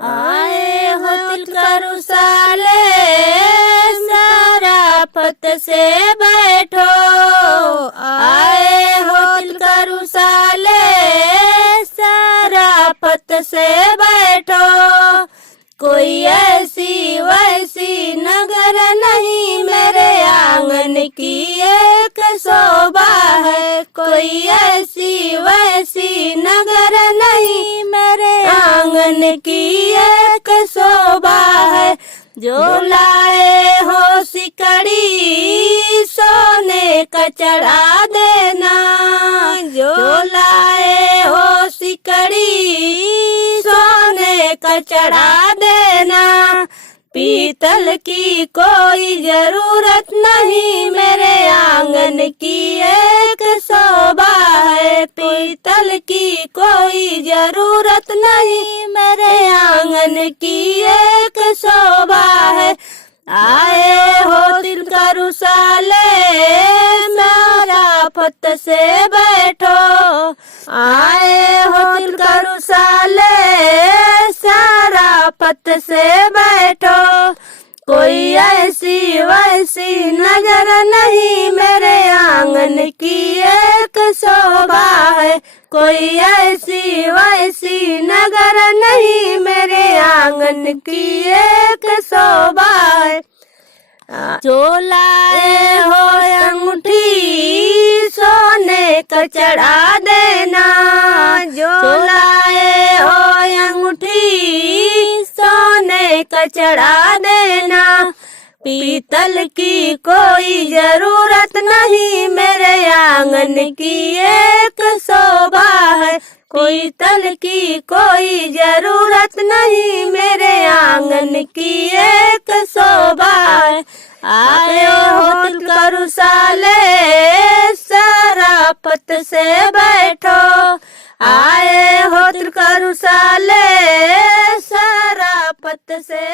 आए हो तिलकर साले शराफत से बैठो। आए हो तिलकर साले शराफत से बैठो। कोई ऐसी वैसी नगर नहीं मेरे आंगन की एक शोभा है। कोई ऐसी वैसी नगर नहीं मेरे आंगन की एक शोभा है। जो लाए हो सिकड़ी सोने का चढ़ा देना। जो लाए हो सिकड़ी सोने का चढ़ा देना। पीतल की कोई जरूरत नहीं मेरे आंगन की एक शोभा है। पीतल की कोई जरूरत नहीं मेरे आंगन की एक शोभा है। आए हो तिलकर साले शराफत से बैठो। आए हो तिलकर साले शराफत से बैठो। कोई ऐसी वैसी नजर नहीं मेरे आंगन की एक शोभा है। कोई ऐसी वैसी नगर नहीं मेरे आंगन की एक शोभा है। जो लाए हो अंगूठी सोने का चढ़ा देना। जो लाए हो अंगूठी सोने का चढ़ा देना। पीतल की कोई जरूरत नहीं मेरे आंगन की एक शोभा है। कोई तल की कोई जरूरत नहीं मेरे आंगन की एक शोभा है। आए हो तिलकर साले शराफत से बैठो। आए हो तिलकर साले शराफत से